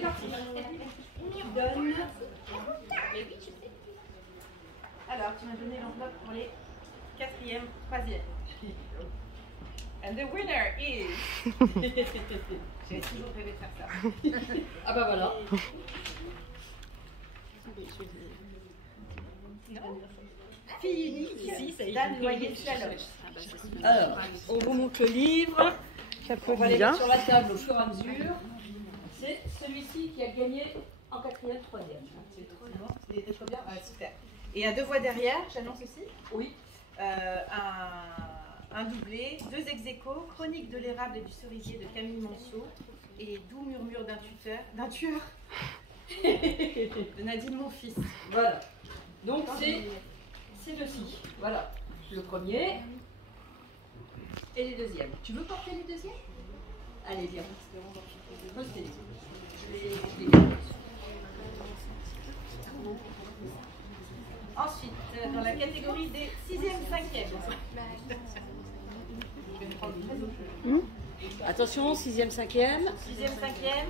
parti. Tu donnes. Alors, tu m'as donné l'enveloppe pour les 4e, 3e. And the winner is. J'ai toujours rêvé de faire ça. Ah bah voilà. Fille unique, Dan Noyer-Saloche. Alors, on vous montre le livre. On va les mettre sur la table au fur et à mesure. C'est celui-ci qui a gagné en 4e, 3e. C'est trop bon. Il était trop bien. Ah, super. Et à 2 voix derrière, j'annonce aussi. Oui. Un doublé, 2 ex-aequo, Chronique de l'érable et du cerisier de Camille Monceau et Doux murmure d'un tueur de Nadine Monfils. Voilà. Donc c'est ceci. Voilà. Le premier et les deuxièmes. Tu veux porter les deuxièmes? Allez, viens. Postez-les. Je les Ensuite, dans la catégorie des 6e, 5e. Attention, 6e, 5e. 6e, 5e.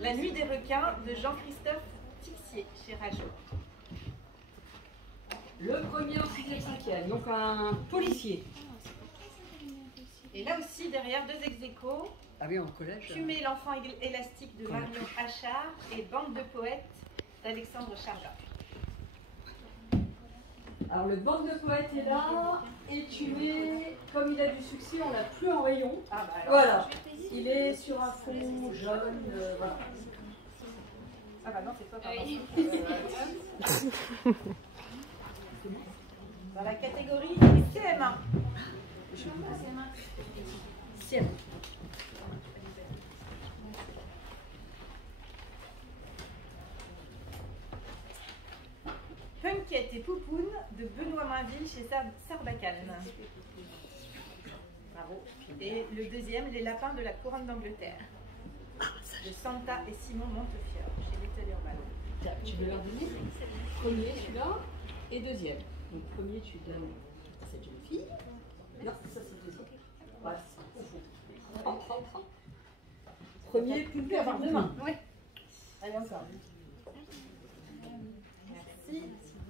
La nuit des requins de Jean-Christophe Tixier chez Rajo. Le premier en 6e, 5e. Donc un policier. Et là aussi, derrière, 2 ex-aequo. Ah oui, en collège. Fumé l'enfant élastique de Marion Achard et Bande de poètes d'Alexandre Chargat. Alors le bande de poètes est là, et Tué, comme il a du succès, on l'a plus en rayon. Ah bah alors, voilà, il est sur un fond jaune, voilà. Ah bah non, c'est toi, pardon. Dans la catégorie CM1. CM1. Punquette et Poupoune de Benoît Mainville chez Sarbacane. Bravo. Et le deuxième, Les lapins de la couronne d'Angleterre de Santa et Simon Montefiore chez Little Urban. Tu veux leur donner premier celui-là et deuxième. Donc premier tu donnes à cette jeune fille. Non, ça c'est le deuxième. Voilà, au fond. Premier, plus que avoir deux mains. Oui. Allez encore. Merci.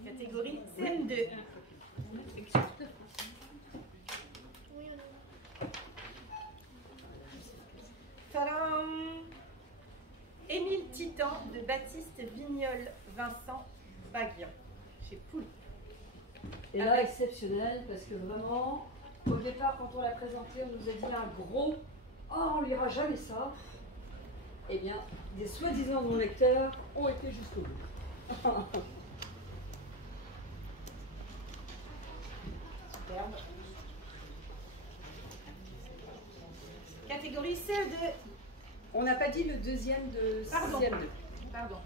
Catégorie CM2. Tadam! Émile Titan de Baptiste Vignol Vincent Baguian chez Poul. Et là, exceptionnel, parce que vraiment, au départ, quand on l'a présenté, on nous a dit un gros « Oh, on lira jamais ça !» Eh bien, des soi-disant non-lecteurs ont été jusqu'au bout. Superbe. Catégorie CE2. On n'a pas dit le deuxième de Pardon. CM2. Pardon,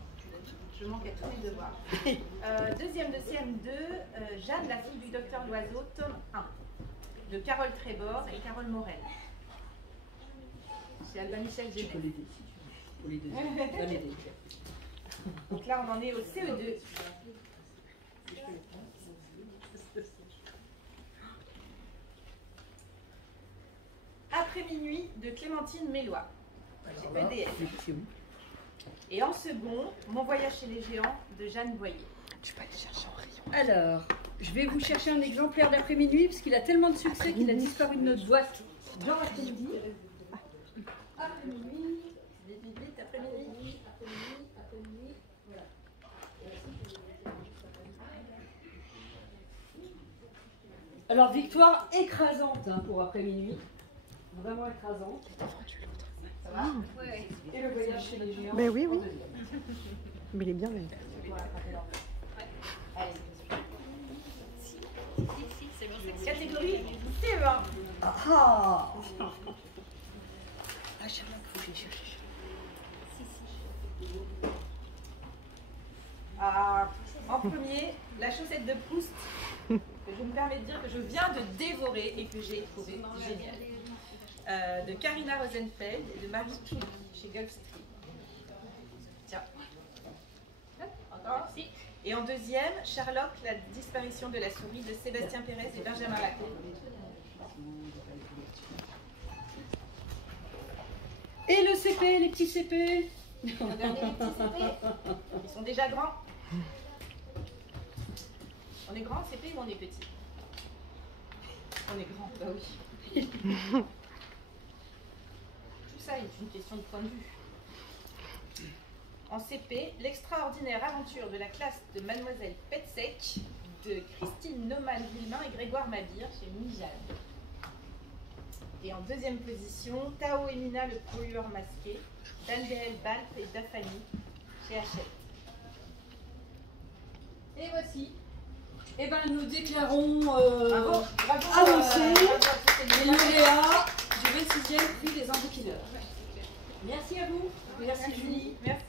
je manque à tous mes devoirs. Deuxième de CM2, Jeanne, la fille du docteur Loiseau, tome 1, de Carole Trébor et Carole Morel. C'est Albin Michel Tu peux Génet. l'aider si tu veux. Pour les deuxièmes. Donne les deux. Donc là, on en est au CE2. Après minuit de Clémentine Mélois. Alors là, EDF. c'est où? Et en second, Mon voyage chez les géants de Jeanne Boyer. Tu vas aller chercher en rayon. Alors, je vais vous chercher un exemplaire d'après-minuit, parce qu'il a tellement de succès qu'il a disparu de notre boîte dans l'après-midi. Après-minuit, Vite, après-midi. après-minuit, voilà. Alors, victoire écrasante hein, pour après-minuit. Vraiment écrasante. Ça va? Ouais. Et le voyage chez les géants. Ben oui, oui. en deuxième. Mais il est bien, même. Catégorie CE1. Ah ah! Ah, j'ai faut que je cherche. En premier, la chaussette de Proust, que je me permets de dire que je viens de dévorer et que j'ai trouvé génial. De Karina Rosenfeld et de Marie Curie chez Gulf Stream. Tiens. Hop, encore. Si. Et en deuxième, Sherlock, la disparition de la souris de Sébastien Pérez et Benjamin Lacombe. Et le CP, les petits CP. Regardez les petits CP, ils sont déjà grands. On est grand en CP ou on est petit? On est grand, bah oui. Tout ça est une question de point de vue. En CP, l'extraordinaire aventure de la classe de Mademoiselle Petsec de Christine Naumann-Villemain et Grégoire Mabir chez Mijal. Et en deuxième position, Tao et Mina, le pollueur masqué, d'Andel Balp et Dafani chez Hachette. Et voici. Eh ben, nous déclarons Bravo, avancé les les lauréats du 26e prix des embouquineurs. Merci à vous. Merci Julie. Merci.